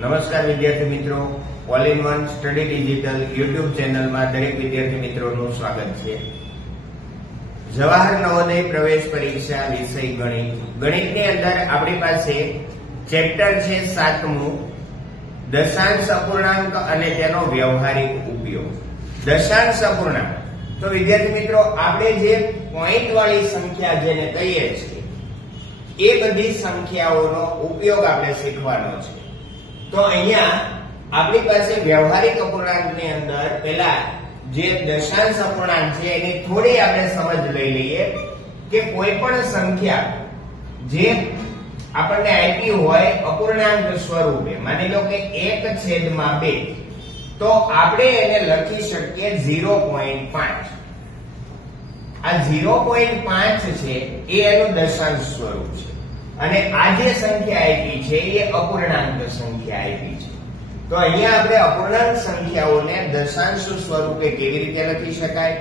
નમસ્કાર વિદ્યાર્થી મિત્રો. All in one study digital YouTube ચેનલમાં દરેક વિદ્યાર્થી મિત્રોનું સ્વાગત છે. જવાહર નવોદય પ્રવેશ પરીક્ષા વિષય ગણિત. ગણિતની અંદર આપણી પાસે ચેપ્ટર છે સાતમું. દશાંશ અપૂર્ણાંક અને તેનો વ્યવહારિક ઉપયોગ. દશાંશ અપૂર્ણાંક. તો વિદ્યાર્થી મિત્રો, આપણે જે પોઈન્ટ વાળી સંખ્યા જેને કહીએ છીએ, એ બધી સંખ્યાઓનો ઉપયોગ આપણે શીખવાનો છે. તો અહીંયા આપણી પાસે વ્યવહારિક અપૂર્ણાંકની અંદર પેલા જે દશાંશ અપૂર્ણાંક છે એની થોડી આપણે સમજ લઈ લઈએ કે કોઈ પણ સંખ્યા જે આપણને આપી હોય અપૂર્ણાંક સ્વરૂપે, માની લો કે એક છેદમાં બે, તો આપણે એને લખી શકીએ 0.5 આ 0.5 છે એ એનું દશાંશ સ્વરૂપ છે. અને આ જે સંખ્યા આપી છે, એ અપૂર્ણાંક સંખ્યા આપી છે. તો અહીંયા આપણે અપૂર્ણાંક સંખ્યાઓને દશાંશ સ્વરૂપે કેવી રીતે લખી શકાય?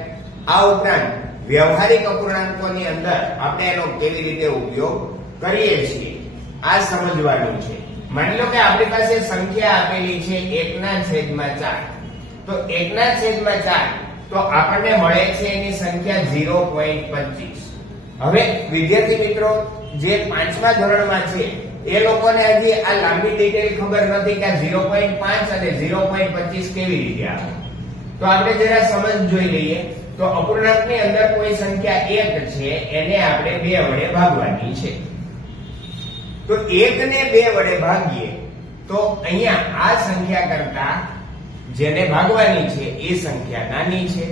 આ ઉપરાંત વ્યવહારિક અપૂર્ણાંકોની અંદર આપણે એનો કેવી રીતે ઉપયોગ કરીએ છીએ? આ સમજવાનું છે. માની લો કે આપણી પાસે સંખ્યા આપેલી છે એકના છેદમાં ચાર. તો એકના છેદમાં ચાર, તો આપણને મળે છે એની સંખ્યા 0.25 હવે વિદ્યાર્થી મિત્રો જે પાંચમા ધોરણમાં છે, એ લોકોને હજી આ લાંબી ડિટેલ ખબર નથી કે ઝીરો પોઈન્ટ પાંચ અને 0.25 કેવી રીતે આવે. તો આપણે જરા સમજ જોઈ લઈએ. તો અપૂર્ણાંકની અંદર કોઈ સંખ્યા એક છે, એને આપણે બે વડે ભાગવાની છે. તો એક ને બે વડે ભાગીએ, તો અહીંયા આ સંખ્યા કરતા જેને ભાગવાની છે, એ સંખ્યા નાની છે.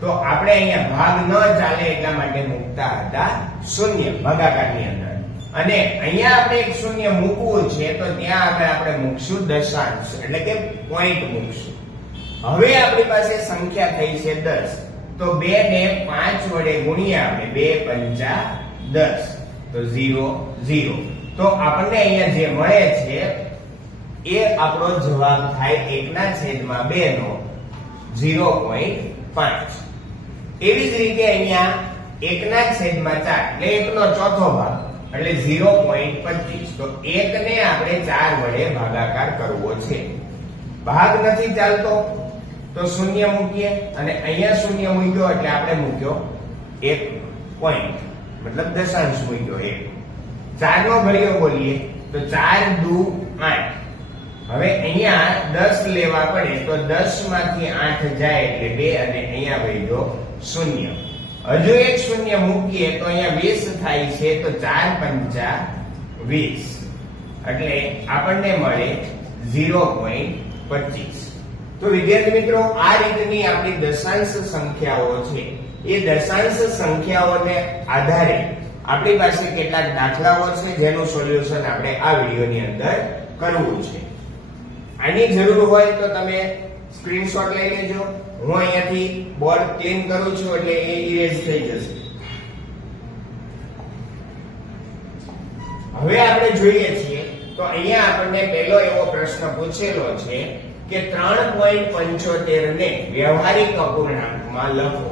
તો આપણે અહીંયા ભાગ ન ચાલે એટલા માટે મૂકતા હતા શૂન્ય ભાગાકારની અંદર. અને અહીંયા આપણે એક શૂન્ય મૂકવું છે, તો ત્યાં આપણે આપણે મૂકશું દશાંશ. એટલે કે પોઈન્ટ મૂકશું. હવે આપણી પાસે સંખ્યા થઈ છે દસ. તો બે ને પાંચ વડે ગુણ્યા આપણે બે પંચા દસ. તો 0 0 તો આપણને અહીંયા જે મળે છે, એ આપણો જવાબ થાય એકના છેદમાં બે નો 0.5 એવી જ રીતે અહીંયા એકના છેદમાં ચાર એટલે એકનો ચોથો ભાગ, એટલે 0.25 તો એકને આપણે ચાર વડે ભાગાકાર કરવો છે. ભાગ નથી ચાલતો, તો શૂન્ય મૂકીએ. અને અહીંયા શૂન્ય મૂક્યો એટલે આપણે મૂક્યો એક પોઈન્ટ. મતલબ દશાંશ મૂક્યો એક. ચાર નો ઘડિયો બોલીએ તો ચાર દુ આઠ. હવે અહીંયા દસ લેવા પડે તો દસમાંથી આઠ જાય એટલે બે અને અહીંયા વહ્યો શૂન્ય. હજુ એક શૂન્ય મૂકીએ તો અહીંયા વીસ થાય છે તો ચાર પંચા વીસ. એટલે આપણને મળે ઝીરો પોઈન્ટ પચીસ. તો વિદ્યાર્થી મિત્રો, આ રીતની આપણી દશાંશ સંખ્યાઓ છે. એ દશાંશ સંખ્યાઓને આધારે આપણી પાસે કેટલાક દાખલાઓ છે જેનું સોલ્યુશન આપણે આ વિડીયોની અંદર કરવું છે. આની જરૂર હોય તો તમે સ્ક્રીનશોટ લઈ લેજો. હું અહીંયાથી બોર્ડ ક્લીન કરું છું એટલે એ ઇરેઝ થઈ જશે. હવે આપણે જોઈએ છીએ તો અહીંયા આપણને પહેલો એવો પ્રશ્ન પૂછેલો છે કે 3.75 ને વ્યવહારિક અપૂર્ણાંકમાં લખો.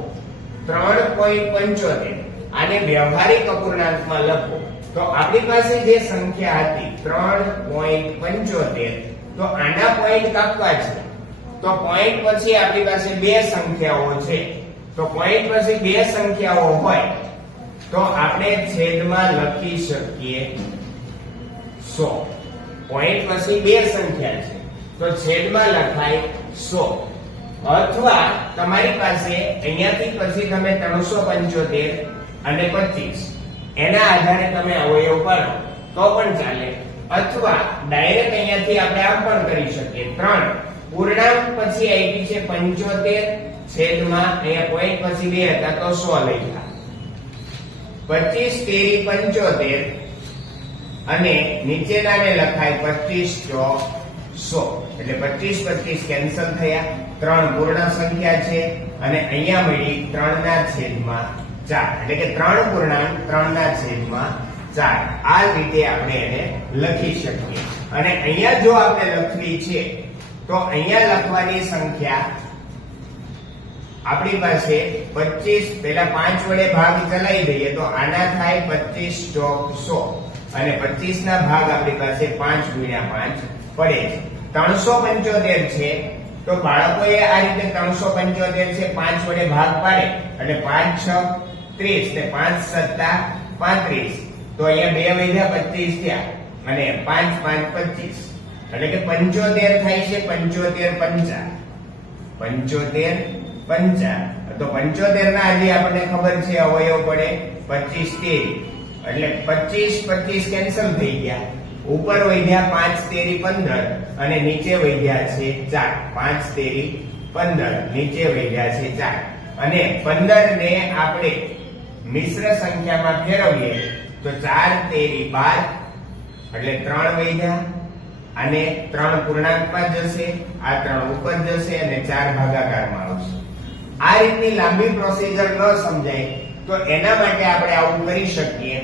3.75 આને વ્યવહારિક અપૂર્ણાંકમાં લખો. તો આપણી પાસે જે સંખ્યા હતી 3.75 તો આના પોઈન્ટ કાપવા છે. તો પોઈન્ટ પછી આપણી પાસે બે સંખ્યાઓ છે. તો પોઈન્ટ પછી બે સંખ્યાઓ હોય, તો આપણે છેદમાં લખી શકીએ 100 પોઈન્ટ પછી બે સંખ્યા છે. તો છેદમાં લખાય 100 અથવા તમારી પાસે અહીંયાથી પછી તમે 375 અને 25 એના આધારે તમે અવયવ કરો તો પણ ચાલે. અથવા ડાયરેક્ટ અહીંયાથી આપણે આમ પણ કરી શકીએ. ત્રણ. પૂર્ણાંક પછી આવી છે 75 છેદમાં અહીંયા પોઈન્ટ પછી બે હતા તો 100 લખ્યા 25 તેરી 75 અને નીચેનાને લખાય પચીસ ચો સો. એટલે 25 25 કેન્સલ થયા. ત્રણ પૂર્ણ સંખ્યા છે અને અહીંયા મળી ત્રણ ના છેદમાં ચાર. એટલે કે ત્રણ પૂર્ણાંક ત્રણ ના છેદમાં 4 આ રીતે આપણે એને લખી શકીએ. અને અહીંયા જો આપણે લખવી છે, તો અહીંયા લખવાની સંખ્યા આપણી પાસે 25 પેલા પાંચ વડે ભાગ ચલાવી દઈએ તો આના થાય 25 ચોક 100 અને 25 ના ભાગ આપણી પાસે પાંચ ગુણ્યા પાંચ પડે છે. ત્રણસો પંચોતેર છે, તો બાળકોએ આ રીતે ત્રણસો પંચોતેર છે, પાંચ વડે ભાગ પાડે. એટલે પાંચ છ ત્રીસ ને પાંચ સત્તા પાંત્રીસ. તો અહીંયા બે વધ્યા પચીસ થયા. અને પાંચ પાંચ, પચીસ. એટલે કે પંચોતેર થાય છે પંચોતેર પંચા. પંચોતેર પંચા. તો પંચોતેર ના આજે આપણને ખબર છે અવયવ પડે પચીસ તેરી. એટલે પચીસ પચીસ કેન્સલ થઈ ગયા. ઉપર વધ્યા પાંચ, તેરી, પંદર. અને નીચે વધ્યા છે ચાર. પાંચ, તેરી, પંદર. નીચે વધ્યા છે ચાર. અને પંદર ને આપણે મિશ્ર સંખ્યામાં ફેરવીએ તો ચાર તેરી બાર. એટલે ત્રણ વૈધા અને ત્રણ પૂર્ણાંકમાં જશે. આ ત્રણ ઉપર જશે અને ચાર ભાગાકારમાં આવશે. આ રીતની લાંબી પ્રોસીજર ન સમજાય. તો એના માટે આપણે આવું કરી શકીએ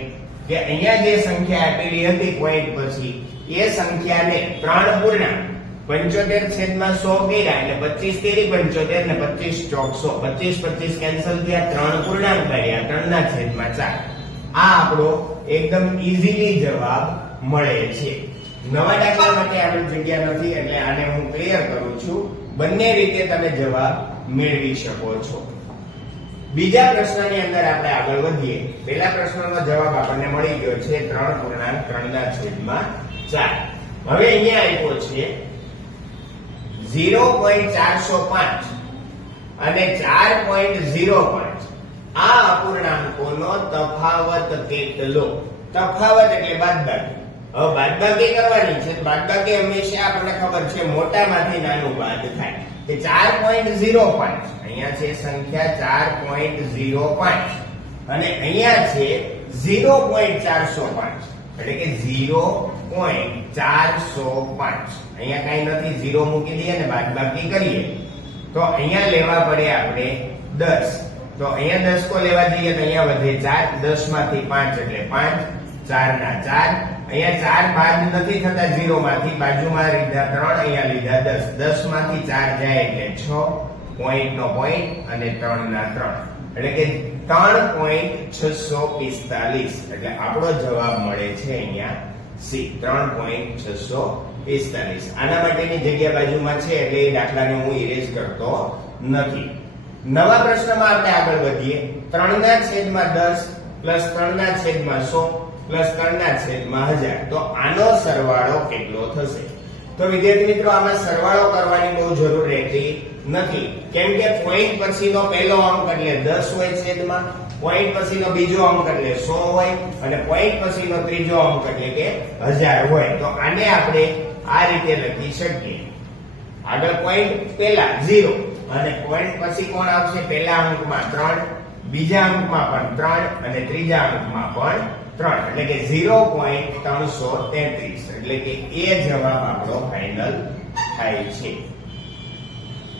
કે અહીંયા જે સંખ્યા આપેલી હતી પોઈન્ટ પછી, એ સંખ્યાને ત્રણ પૂર્ણાંક, પંચોતેર છેદમાં સો કર્યા એટલે પચીસ તેરી પંચોતેર ને પચીસ ચોકસો. પચીસ પચીસ કેન્સલ થયા, ત્રણ પૂર્ણાંક કર્યા ત્રણ ના છેદમાં ચાર. આ આપણો એકદમ ઇઝીલી જવાબ મળે છે. નવા દાખલા માટે આગળ જગ્યા નથી, એટલે આને હું ક્લિયર કરું છું. બંને રીતે તમે જવાબ મેળવી શકો છો. બીજા પ્રશ્નની અંદર આપણે આગળ વધીએ. પહેલા પ્રશ્નનો જવાબ આપણને મળી ગયો છે ત્રણ પૂર્ણાંક ત્રણ ના છેદમાં ચાર. હવે અહીંયા આપ્યો છે ઝીરો પોઈન્ટ ચારસો પાંચ અને ચાર પોઈન્ટ ઝીરો પાંચ. આ અપૂર્ણાંકોનો તફાવત કેટલો તફાવત એટલે બાદબાકી. હવે બાદબાકી કરવાની છે. બાદબાકી હંમેશા આપણને ખબર છે મોટામાંથી નાનું બાદ થાય. કે ચાર પોઈન્ટ ઝીરો પાંચ અહીંયા છે સંખ્યા ચાર પોઈન્ટ ઝીરો પાંચ અને અહીંયા છે ઝીરો પોઈન્ટ ચારસો પાંચ એટલે કે ઝીરો પોઈન્ટ ચારસો પાંચ અહીંયા કઈ નથી. ઝીરો મૂકી દઈએ ને બાદબાકી કરીએ. તો અહીંયા લેવા પડે આપણે દસ. તો અહીંયા દસ કો લેવા જઈએ તો અહીંયા વધે ચાર દસમાંથી પાંચ એટલે પાંચ ચાર ના ચાર. અહીંયા ચાર બાદ નથી થતા ઝીરો માંથી બાજુમાં લીધા ત્રણ, અહીંયા લીધા દસ. દસમાંથી ચાર જાય એટલે છ પોઈન્ટ નો પોઈન્ટ અને ત્રણ ના ત્રણ. એટલે કે ત્રણ પોઈન્ટ છસો પિસ્તાલીસ. એટલે આપણો જવાબ મળે છે અહીંયા સી. ત્રણ પોઈન્ટ છસો પિસ્તાલીસ. આના માટેની જગ્યા બાજુમાં છે એટલે એ દાખલાને હું ઇરેઝ કરતો નથી. નવા પ્રશ્નમાં આપણે આગળ વધીએ. ત્રણના છેદમાં દસ પ્લસ ત્રણ ના છેદમાં સો પ્લસ ત્રણ ના છેદમાં હજાર. તો આનો સરવાળો કેટલો થશે? તો વિદ્યાર્થી મિત્રો, આમાં સરવાળો કરવાની બહુ જરૂર રહેતી નથી. કેમ કે પોઈન્ટ પછીનો પહેલો અંક એટલે દસ હોય છેદમાં પોઈન્ટ પછીનો બીજો અંક એટલે સો હોય, અને પોઈન્ટ પછીનો ત્રીજો અંક એટલે કે હજાર હોય. તો આને આપણે આ રીતે લખી શકીએ. આગળ પોઈન્ટ પહેલા ઝીરો અને પોઈન્ટ પછી કોણ આવશે? પહેલા અંકમાં ત્રણ, બીજા અંકમાં પણ ત્રણ અને ત્રીજા અંકમાં પણ ત્રણ. એટલે કે ઝીરો પોઈન્ટ ત્રણસો તેત્રીસ. એટલે કે એ જવાબ આપણો ફાઇનલ થાય છે.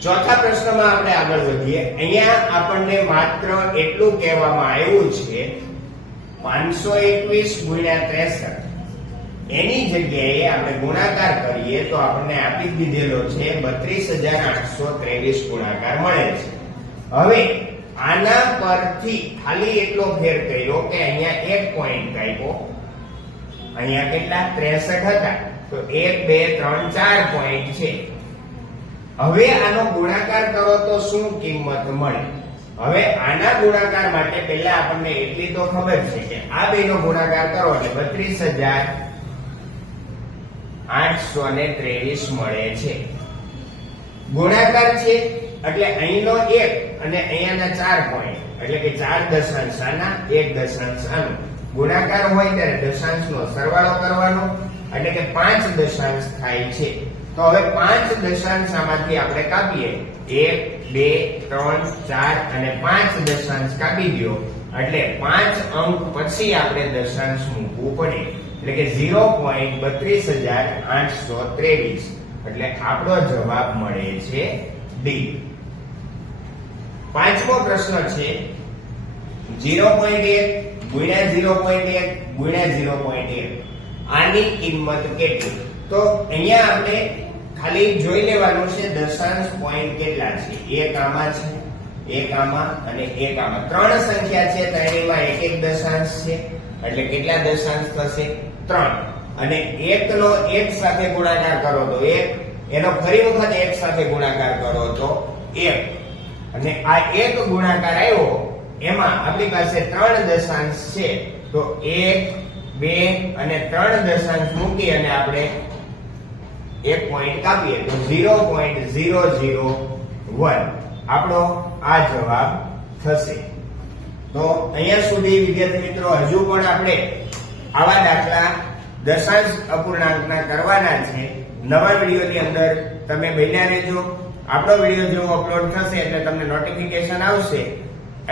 ચોથા પ્રશ્નમાં આપણે આગળ વધીએ. અહીંયા આપણને માત્ર એટલું કહેવામાં આવ્યું છે, પાંચસો એકવીસ ગુણ્યા ત્રેસઠ. એની જગ્યાએ આપણે ગુણાકાર કરીએ તો આપણને આપી દીધેલો છે બત્રીસ હજાર આઠસો ત્રેવીસ ગુણાકાર મળે છે. હવે આના પરથી ખાલી એટલો ફેર કર્યો કે અહીંયા એક પોઈન્ટ કાપ્યો. અહીંયા કેટલા? ત્રેસઠ હતા. તો એક, બે, ત્રણ, ચાર પોઈન્ટ છે. હવે આનો ગુણાકાર કરો તો શું કિંમત મળે? હવે આના ગુણાકાર માટે પહેલા આપણને એટલી તો ખબર છે કે આ બેનો ગુણાકાર કરો એટલે બત્રીસ હજાર આઠસો ને ત્રેવીસ મળે છે. ગુણાકાર છે, એટલે અહીંનો એક અને અહીંયાના ચાર પોઈન્ટ એટલે કે ચાર દશાંશ એક દશાંશ ગુણાકાર હોય ત્યારે દશાંશનો સરવાળો કરવાનો, એટલે કે પાંચ દશાંશ થાય છે. તો હવે પાંચ દશાંશ આમાંથી આપણે કાપીએ. એક, બે, ત્રણ, ચાર અને પાંચ દશાંશ કાપી દો એટલે પાંચ અંક પછી આપણે દશાંશ મૂકવું પડે. એટલે કે ઝીરો પોઈન્ટ બત્રીસ હજાર આઠસો ત્રેવીસ. એટલે આપણો જવાબ મળે છે ડી. પાંચમો પ્રશ્ન છે, ઝીરો પોઈન્ટ એક ગુણ્યા ઝીરો પોઈન્ટ એક ગુણ્યા ઝીરો પોઈન્ટ એક. આની કિંમત કેટલી? તો અહીંયા આપણે ખાલી જોઈ લેવાનું છે દશાંશ પોઈન્ટ કેટલા છે? એક આમાં છે, એક આમાં અને એક આમાં. ત્રણ સંખ્યા છે, ત્રણેયમાં એક એક દશાંશ છે. એટલે કેટલા દશાંશ થશે? ત્રણ. અને એકનો એક સાથે ગુણાકાર કરો તો એક. એનો ફરી વખત એક સાથે ગુણાકાર કરો તો એક. અને આ એક ગુણાકાર આવ્યો, એમાં આપણી પાસે ત્રણ દશાંશ છે. તો એક, બે અને ત્રણ દશાંશ મૂકી અને આપણે એક પોઈન્ટ કાપીએ. તો zero point zero zero one આપણો આ જવાબ થશે. તો અહીંયા સુધી વિદ્યાર્થી મિત્રો, હજુ પણ આપણે આવા દાખલા દશાંશ અપૂર્ણાંકના કરવાના છે. નવા વિડીયોની અંદર તમે બન્યા રહેજો. આપણો વીડિયો જેવો અપલોડ થશે એટલે તમને નોટિફિકેશન આવશે.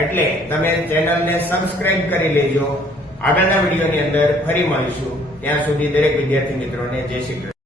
એટલે તમે ચેનલને સબસ્ક્રાઇબ કરી લેજો. આગળના વિડીયોની અંદર ફરી મળીશું. ત્યાં સુધી દરેક વિદ્યાર્થી મિત્રોને જય શ્રી કૃષ્ણ.